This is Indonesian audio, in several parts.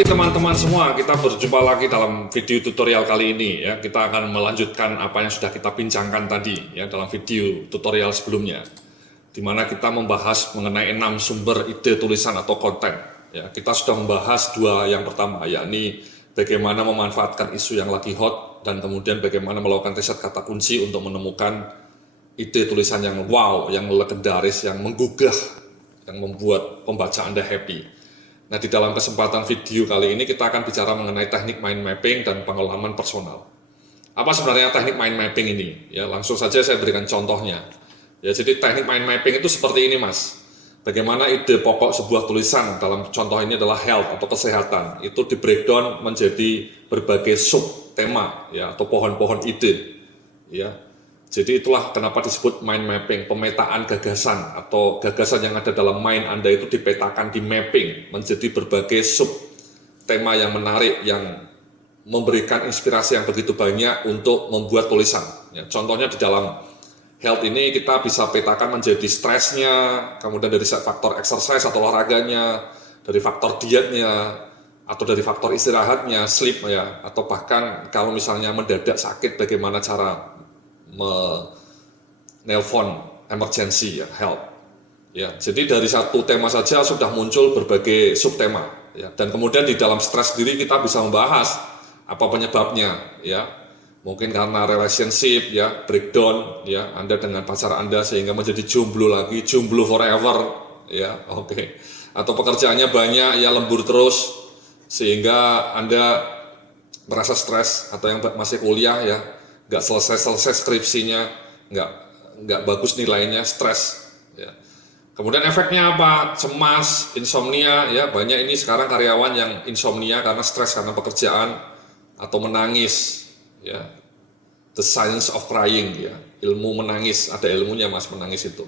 pagi teman-teman semua, kita berjumpa lagi dalam video tutorial kali ini ya. Kita akan melanjutkan apa yang sudah kita bincangkan tadi ya dalam video tutorial sebelumnya, di mana kita membahas mengenai 6 sumber ide tulisan atau konten ya. Kita sudah membahas 2 yang pertama, yakni bagaimana memanfaatkan isu yang lagi hot dan kemudian bagaimana melakukan riset kata kunci untuk menemukan ide tulisan yang wow, yang legendaris, yang menggugah, yang membuat pembaca Anda happy. Nah, di dalam kesempatan video kali ini kita akan bicara mengenai teknik mind mapping dan pengalaman personal. Apa sebenarnya teknik mind mapping ini? Ya, langsung saja saya berikan contohnya. Ya, jadi teknik mind mapping itu seperti ini, Mas. Bagaimana ide pokok sebuah tulisan, dalam contoh ini adalah health atau kesehatan, itu di breakdown menjadi berbagai sub tema ya, atau pohon-pohon ide. Ya. Jadi itulah kenapa disebut mind mapping, pemetaan gagasan atau gagasan yang ada dalam mind Anda itu dipetakan, di mapping menjadi berbagai sub tema yang menarik, yang memberikan inspirasi yang begitu banyak untuk membuat tulisan. Ya, contohnya di dalam health ini kita bisa petakan menjadi stresnya, kemudian dari faktor exercise atau olahraganya, dari faktor dietnya, atau dari faktor istirahatnya, sleep ya, atau bahkan kalau misalnya mendadak sakit bagaimana cara menelpon emergency ya, help ya. Jadi dari satu tema saja sudah muncul berbagai subtema ya, dan kemudian di dalam stres sendiri kita bisa membahas apa penyebabnya ya. Mungkin karena relationship ya, breakdown ya, Anda dengan pacar Anda sehingga menjadi jomblo lagi, jomblo forever ya, oke. Atau pekerjaannya banyak ya, lembur terus sehingga Anda merasa stres, atau yang masih kuliah ya, nggak selesai skripsinya, nggak bagus nilainya, stres ya. Kemudian efeknya apa? Cemas, insomnia ya, banyak ini sekarang karyawan yang insomnia karena stres karena pekerjaan, atau menangis ya, the science of crying ya, ilmu menangis, ada ilmunya Mas menangis itu.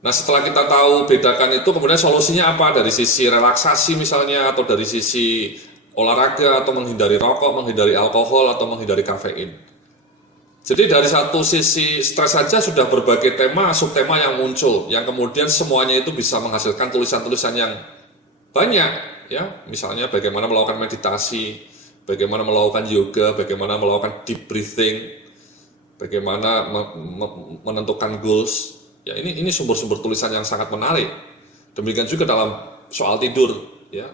Nah, setelah kita tahu bedakan itu, kemudian solusinya apa? Dari sisi relaksasi misalnya, atau dari sisi olahraga, atau menghindari rokok, menghindari alkohol, atau menghindari kafein. Jadi dari satu sisi stres saja sudah berbagai tema, subtema yang muncul, yang kemudian semuanya itu bisa menghasilkan tulisan-tulisan yang banyak ya. Misalnya bagaimana melakukan meditasi, bagaimana melakukan yoga, bagaimana melakukan deep breathing, bagaimana menentukan goals. Ya, ini sumber-sumber tulisan yang sangat menarik. Demikian juga dalam soal tidur ya.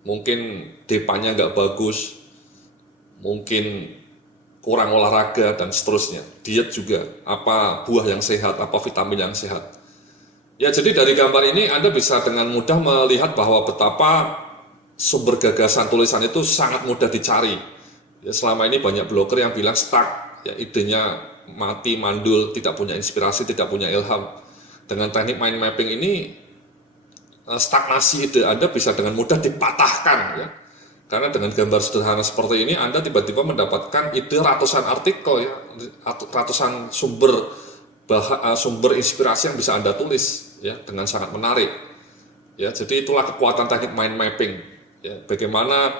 Mungkin depanya nggak bagus, mungkin kurang olahraga dan seterusnya. Diet juga, apa buah yang sehat, apa vitamin yang sehat. Ya, jadi dari gambar ini Anda bisa dengan mudah melihat bahwa betapa sumber gagasan tulisan itu sangat mudah dicari. Ya, selama ini banyak blogger yang bilang stuck, ya, idenya mati, mandul, tidak punya inspirasi, tidak punya ilham. Dengan teknik mind mapping ini, stagnasi ide Anda bisa dengan mudah dipatahkan ya. Karena dengan gambar sederhana seperti ini, Anda tiba-tiba mendapatkan ide ratusan artikel ya, ratusan sumber inspirasi yang bisa Anda tulis ya, dengan sangat menarik. Ya, jadi itulah kekuatan teknik mind mapping. Ya, bagaimana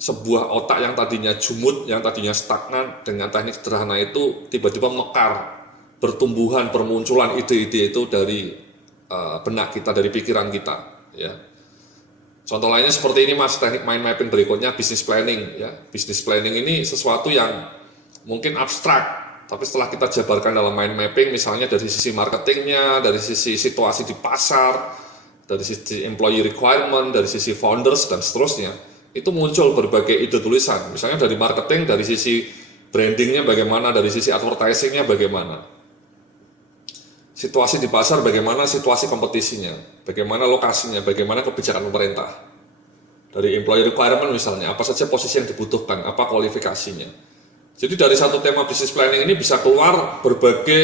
sebuah otak yang tadinya jumut, yang tadinya stagnan, dengan teknik sederhana itu tiba-tiba mekar, bertumbuhan, bermunculan ide-ide itu dari benak kita, dari pikiran kita. Ya. Contoh lainnya seperti ini Mas, teknik mind mapping berikutnya business planning ya. Business planning ini sesuatu yang mungkin abstrak, tapi setelah kita jabarkan dalam mind mapping, misalnya dari sisi marketingnya, dari sisi situasi di pasar, dari sisi employee requirement, dari sisi founders dan seterusnya, itu muncul berbagai ide tulisan. Misalnya dari marketing, dari sisi brandingnya bagaimana, dari sisi advertisingnya bagaimana, situasi di pasar bagaimana, situasi kompetisinya, bagaimana lokasinya, bagaimana kebijakan pemerintah. Dari employee requirement misalnya, apa saja posisi yang dibutuhkan, apa kualifikasinya. Jadi dari satu tema business planning ini bisa keluar berbagai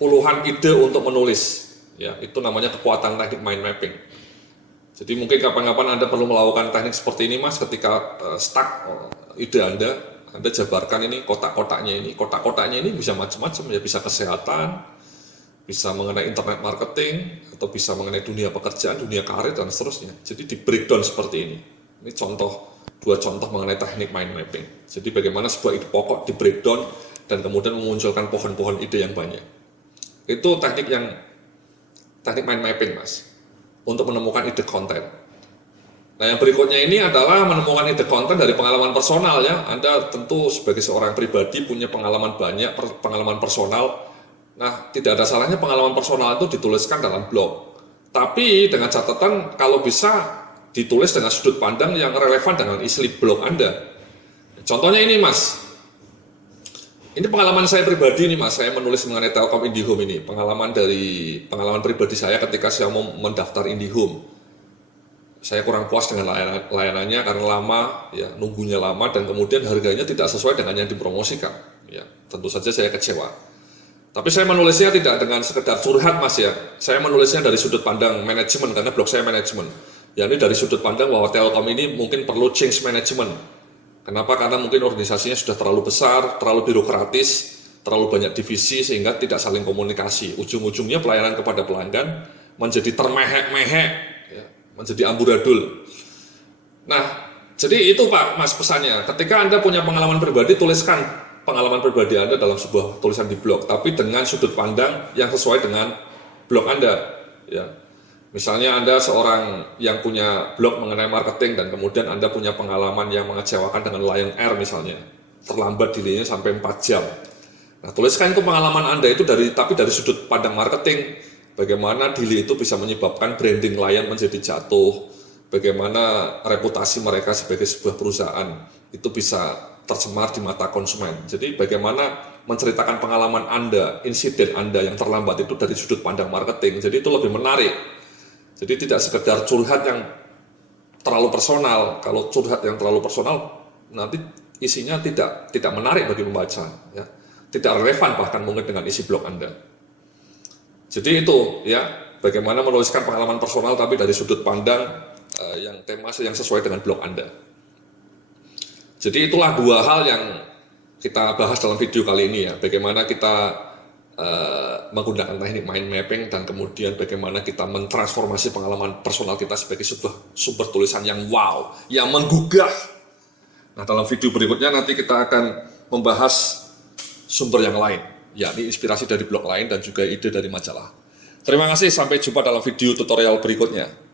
puluhan ide untuk menulis. Ya, itu namanya kekuatan teknik mind mapping. Jadi mungkin kapan-kapan Anda perlu melakukan teknik seperti ini Mas, ketika stuck ide Anda jabarkan ini kotak-kotaknya ini. Kotak-kotaknya ini bisa macam-macam ya, bisa kesehatan, bisa mengenai internet marketing, atau bisa mengenai dunia pekerjaan, dunia karir, dan seterusnya. Jadi di breakdown seperti ini. Ini dua contoh mengenai teknik mind mapping. Jadi bagaimana sebuah ide pokok di breakdown dan kemudian memunculkan pohon-pohon ide yang banyak. Itu teknik mind mapping Mas, untuk menemukan ide konten. Nah, yang berikutnya ini adalah menemukan ide konten dari pengalaman personal ya. Anda tentu sebagai seorang pribadi punya pengalaman banyak, pengalaman personal. Nah, tidak ada salahnya pengalaman personal itu dituliskan dalam blog. Tapi dengan catatan kalau bisa ditulis dengan sudut pandang yang relevan dengan isi blog Anda. Contohnya ini Mas. Ini pengalaman saya pribadi nih Mas, saya menulis mengenai Telkom IndiHome ini. Pengalaman pribadi saya ketika saya mau mendaftar IndiHome. Saya kurang puas dengan layanannya karena lama, ya nunggunya lama dan kemudian harganya tidak sesuai dengan yang dipromosikan. Ya, tentu saja saya kecewa. Tapi saya menulisnya tidak dengan sekedar curhat Mas ya. Saya menulisnya dari sudut pandang manajemen karena blog saya manajemen. Ya ini dari sudut pandang bahwa Telkom ini mungkin perlu change management. Kenapa? Karena mungkin organisasinya sudah terlalu besar, terlalu birokratis, terlalu banyak divisi sehingga tidak saling komunikasi. Ujung-ujungnya pelayanan kepada pelanggan menjadi termehek-mehek, ya, menjadi amburadul. Nah, jadi itu Pak Mas pesannya. Ketika Anda punya pengalaman pribadi, tuliskan pengalaman pribadi Anda dalam sebuah tulisan di blog, tapi dengan sudut pandang yang sesuai dengan blog Anda. Ya. Misalnya Anda seorang yang punya blog mengenai marketing dan kemudian Anda punya pengalaman yang mengecewakan dengan Lion Air misalnya, terlambat delaynya sampai 4 jam. Nah, tuliskan itu pengalaman Anda itu tapi dari sudut pandang marketing. Bagaimana delay itu bisa menyebabkan branding Lion menjadi jatuh, bagaimana reputasi mereka sebagai sebuah perusahaan itu bisa tercemar di mata konsumen. Jadi bagaimana menceritakan pengalaman Anda, insiden Anda yang terlambat itu dari sudut pandang marketing. Jadi itu lebih menarik. Jadi tidak sekedar curhat yang terlalu personal. Kalau curhat yang terlalu personal nanti isinya tidak menarik bagi pembaca, ya. Tidak relevan bahkan mungkin dengan isi blog Anda. Jadi itu ya, bagaimana menuliskan pengalaman personal tapi dari sudut pandang yang tema yang sesuai dengan blog Anda. Jadi itulah dua hal yang kita bahas dalam video kali ini ya, bagaimana kita menggunakan teknik mind mapping dan kemudian bagaimana kita mentransformasi pengalaman personal kita sebagai sebuah sumber tulisan yang wow, yang menggugah. Nah, dalam video berikutnya nanti kita akan membahas sumber yang lain, yakni inspirasi dari blog lain dan juga ide dari majalah. Terima kasih, sampai jumpa dalam video tutorial berikutnya.